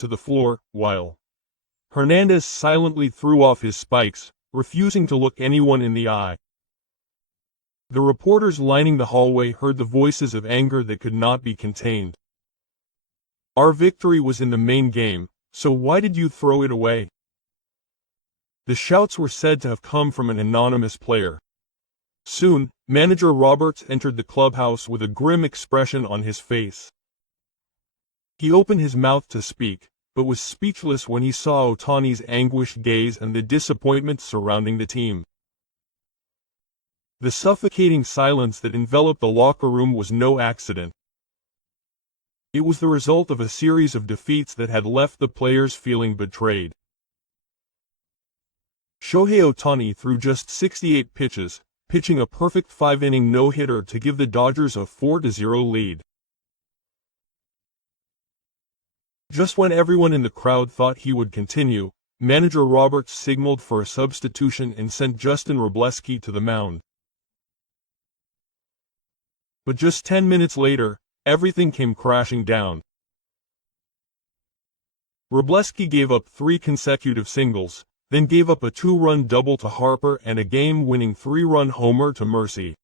to the floor, while Hernandez silently threw off his spikes, refusing to look anyone in the eye. The reporters lining the hallway heard the voices of anger that could not be contained. Our victory was in the main game, so why did you throw it away? The shouts were said to have come from an anonymous player. Soon, manager Roberts entered the clubhouse with a grim expression on his face. He opened his mouth to speak, but was speechless when he saw Ohtani's anguished gaze and the disappointment surrounding the team. The suffocating silence that enveloped the locker room was no accident. It was the result of a series of defeats that had left the players feeling betrayed. Shohei Ohtani threw just 68 pitches, pitching a perfect 5-inning no-hitter to give the Dodgers a 4-0 lead. Just when everyone in the crowd thought he would continue, manager Roberts signaled for a substitution and sent Justin Wrobleski to the mound. But just 10 minutes later, everything came crashing down. Wrobleski gave up 3 consecutive singles, then gave up a 2-run double to Harper and a game-winning 3-run homer to Mercy.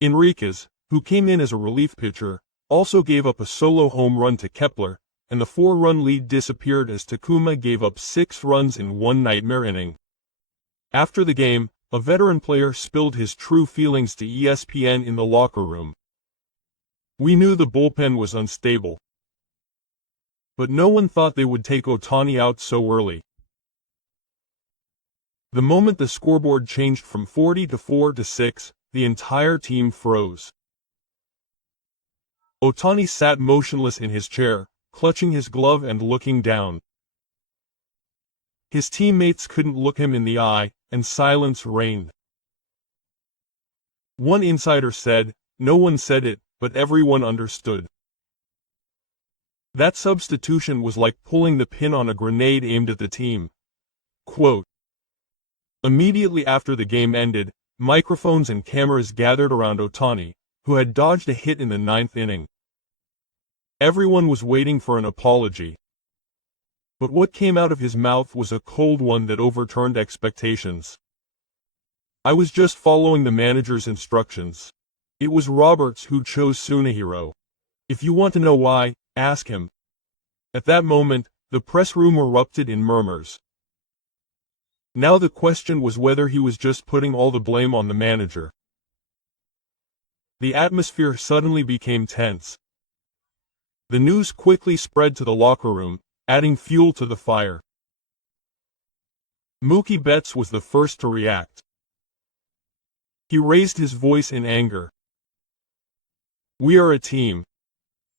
Enriquez, who came in as a relief pitcher, also gave up a solo home run to Kepler, and the 4-run lead disappeared as Takuma gave up 6 runs in one nightmare inning. After the game, a veteran player spilled his true feelings to ESPN in the locker room. We knew the bullpen was unstable, but no one thought they would take Ohtani out so early. The moment the scoreboard changed from 40-4 to 6, the entire team froze. Ohtani sat motionless in his chair, clutching his glove and looking down. His teammates couldn't look him in the eye, and silence reigned. One insider said, "No one said it, but everyone understood." That substitution was like pulling the pin on a grenade aimed at the team. Quote, immediately after the game ended, microphones and cameras gathered around Ohtani, who had dodged a hit in the 9th inning. Everyone was waiting for an apology. But what came out of his mouth was a cold one that overturned expectations. I was just following the manager's instructions. It was Roberts who chose Sunehiro. If you want to know why, ask him. At that moment, the press room erupted in murmurs. Now the question was whether he was just putting all the blame on the manager. The atmosphere suddenly became tense. The news quickly spread to the locker room, adding fuel to the fire. Mookie Betts was the first to react. He raised his voice in anger. We are a team.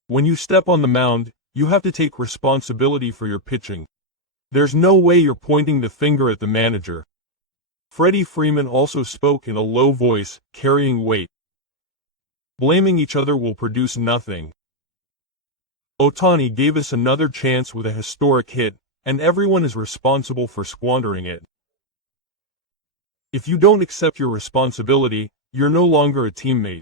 When you step on the mound, you have to take responsibility for your pitching. There's no way you're pointing the finger at the manager. Freddie Freeman also spoke in a low voice, carrying weight. Blaming each other will produce nothing. Ohtani gave us another chance with a historic hit, and everyone is responsible for squandering it. If you don't accept your responsibility, you're no longer a teammate.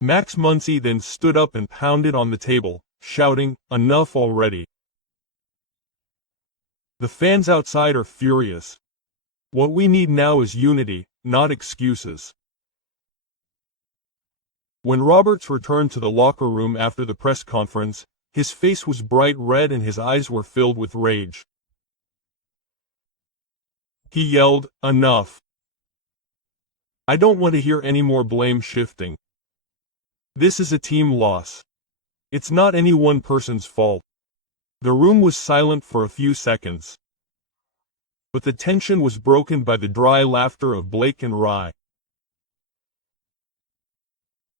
Max Muncy then stood up and pounded on the table, shouting, "Enough already." The fans outside are furious. What we need now is unity, not excuses. When Roberts returned to the locker room after the press conference, his face was bright red and his eyes were filled with rage. He yelled, "Enough. I don't want to hear any more blame shifting. This is a team loss. It's not any one person's fault." The room was silent for a few seconds. But the tension was broken by the dry laughter of Blake and Rye.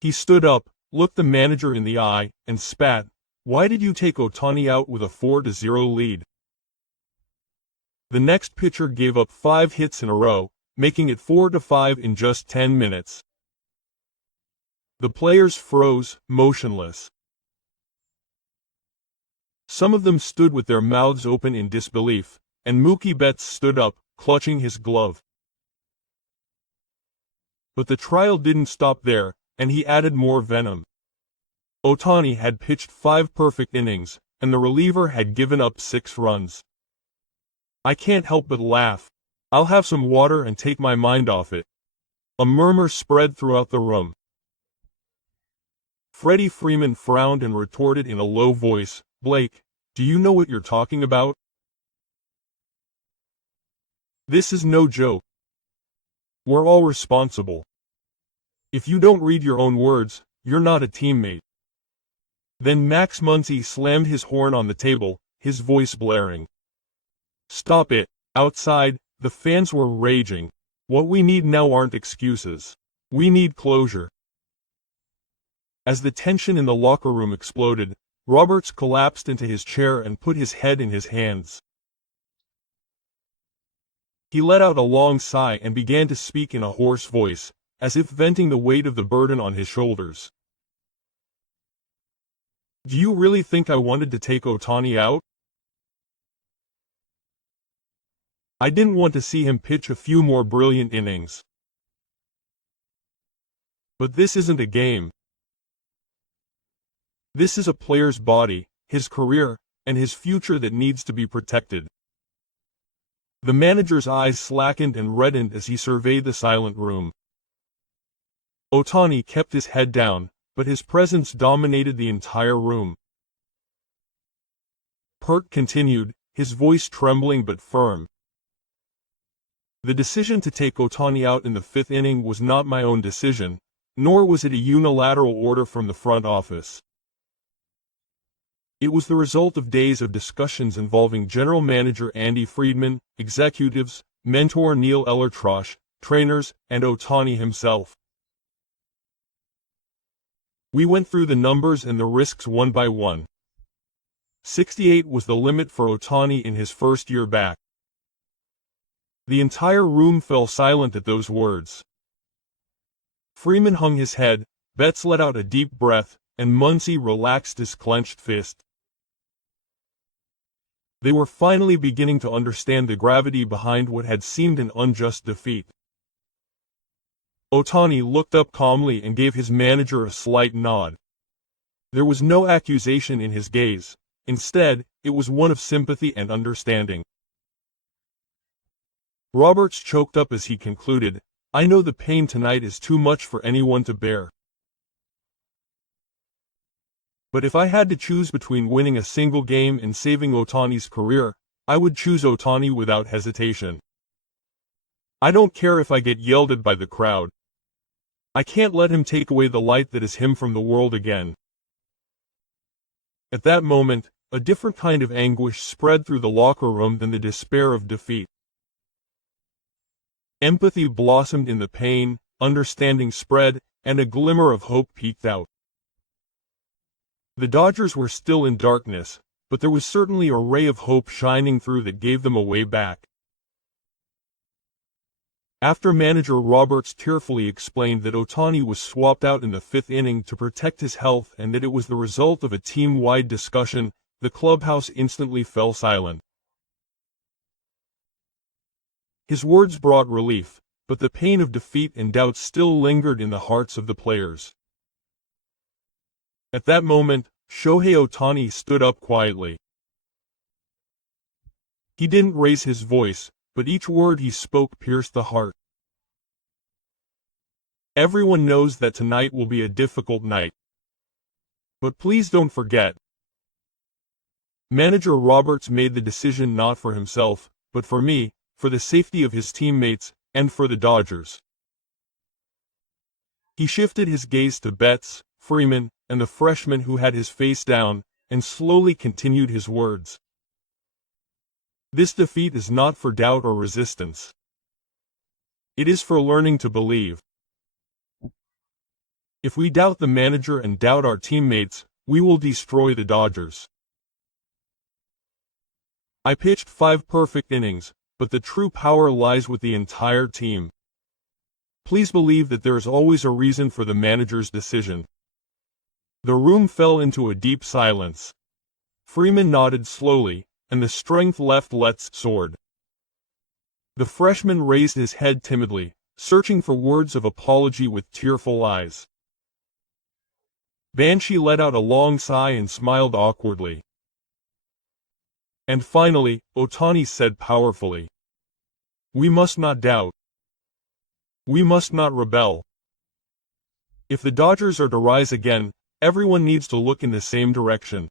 He stood up, looked the manager in the eye, and spat, "Why did you take Ohtani out with a 4-0 lead?" The next pitcher gave up 5 hits in a row, making it 4-5 in just 10 minutes. The players froze, motionless. Some of them stood with their mouths open in disbelief, and Mookie Betts stood up, clutching his glove. But the trial didn't stop there, and he added more venom. Ohtani had pitched 5 perfect innings, and the reliever had given up 6 runs. I can't help but laugh. I'll have some water and take my mind off it. A murmur spread throughout the room. Freddie Freeman frowned and retorted in a low voice, "Blake, do you know what you're talking about? This is no joke. We're all responsible. If you don't read your own words, you're not a teammate." Then Max Muncy slammed his horn on the table, his voice blaring. "Stop it." Outside, the fans were raging. "What we need now aren't excuses. We need closure." As the tension in the locker room exploded, Roberts collapsed into his chair and put his head in his hands. He let out a long sigh and began to speak in a hoarse voice, as if venting the weight of the burden on his shoulders. "Do you really think I wanted to take Ohtani out? I didn't want to see him pitch a few more brilliant innings. But this isn't a game. This is a player's body, his career, and his future that needs to be protected." The manager's eyes slackened and reddened as he surveyed the silent room. Ohtani kept his head down, but his presence dominated the entire room. Pert continued, his voice trembling but firm. "The decision to take Ohtani out in the 5th inning was not my own decision, nor was it a unilateral order from the front office. It was the result of days of discussions involving General Manager Andy Friedman, executives, mentor Neil Ellertrosh, trainers, and Ohtani himself. We went through the numbers and the risks one by one. 68 was the limit for Ohtani in his first year back." The entire room fell silent at those words. Freeman hung his head, Betts let out a deep breath, and Muncy relaxed his clenched fist. They were finally beginning to understand the gravity behind what had seemed an unjust defeat. Ohtani looked up calmly and gave his manager a slight nod. There was no accusation in his gaze. Instead, it was one of sympathy and understanding. Roberts choked up as he concluded, "I know the pain tonight is too much for anyone to bear. But if I had to choose between winning a single game and saving Ohtani's career, I would choose Ohtani without hesitation. I don't care if I get yelled at by the crowd. I can't let him take away the light that is him from the world again." At that moment, a different kind of anguish spread through the locker room than the despair of defeat. Empathy blossomed in the pain, understanding spread, and a glimmer of hope peeked out. The Dodgers were still in darkness, but there was certainly a ray of hope shining through that gave them a way back. After manager Roberts tearfully explained that Ohtani was swapped out in the 5th inning to protect his health and that it was the result of a team-wide discussion, the clubhouse instantly fell silent. His words brought relief, but the pain of defeat and doubt still lingered in the hearts of the players. At that moment, Shohei Ohtani stood up quietly. He didn't raise his voice, but each word he spoke pierced the heart. "Everyone knows that tonight will be a difficult night. But please don't forget. Manager Roberts made the decision not for himself, but for me, for the safety of his teammates, and for the Dodgers." He shifted his gaze to Betts, Freeman, and the freshman who had his face down, and slowly continued his words. "This defeat is not for doubt or resistance. It is for learning to believe. If we doubt the manager and doubt our teammates, we will destroy the Dodgers. I pitched 5 perfect innings, but the true power lies with the entire team. Please believe that there is always a reason for the manager's decision." The room fell into a deep silence. Freeman nodded slowly, and the strength left Letts soared. The freshman raised his head timidly, searching for words of apology with tearful eyes. Banshee let out a long sigh and smiled awkwardly. And finally, Ohtani said powerfully, "We must not doubt. We must not rebel. If the Dodgers are to rise again, everyone needs to look in the same direction.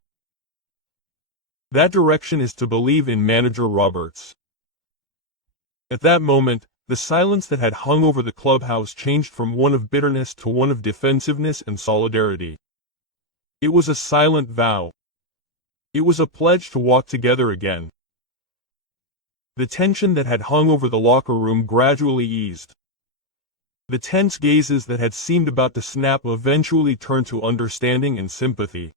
That direction is to believe in manager Roberts." At that moment, the silence that had hung over the clubhouse changed from one of bitterness to one of defensiveness and solidarity. It was a silent vow. It was a pledge to walk together again. The tension that had hung over the locker room gradually eased. The tense gazes that had seemed about to snap eventually turned to understanding and sympathy.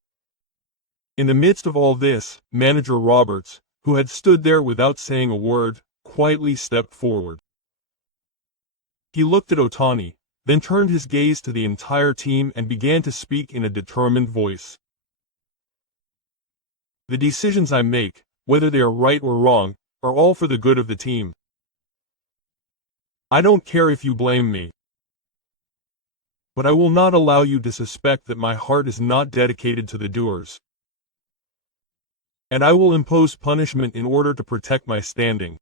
In the midst of all this, manager Roberts, who had stood there without saying a word, quietly stepped forward. He looked at Ohtani, then turned his gaze to the entire team and began to speak in a determined voice. "The decisions I make, whether they are right or wrong, are all for the good of the team. I don't care if you blame me. But I will not allow you to suspect that my heart is not dedicated to the doers. And I will impose punishment in order to protect my standing.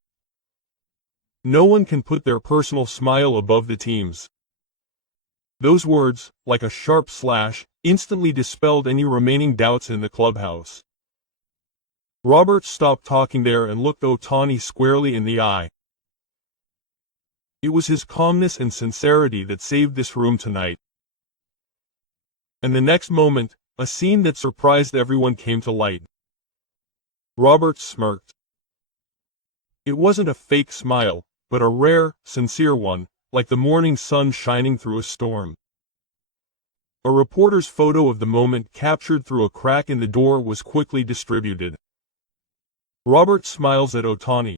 No one can put their personal smile above the team's." Those words, like a sharp slash, instantly dispelled any remaining doubts in the clubhouse. Roberts stopped talking there and looked Ohtani squarely in the eye. It was his calmness and sincerity that saved this room tonight. And the next moment, a scene that surprised everyone came to light. Roberts smirked. It wasn't a fake smile, but a rare, sincere one, like the morning sun shining through a storm. A reporter's photo of the moment captured through a crack in the door was quickly distributed. Roberts smiles at Ohtani.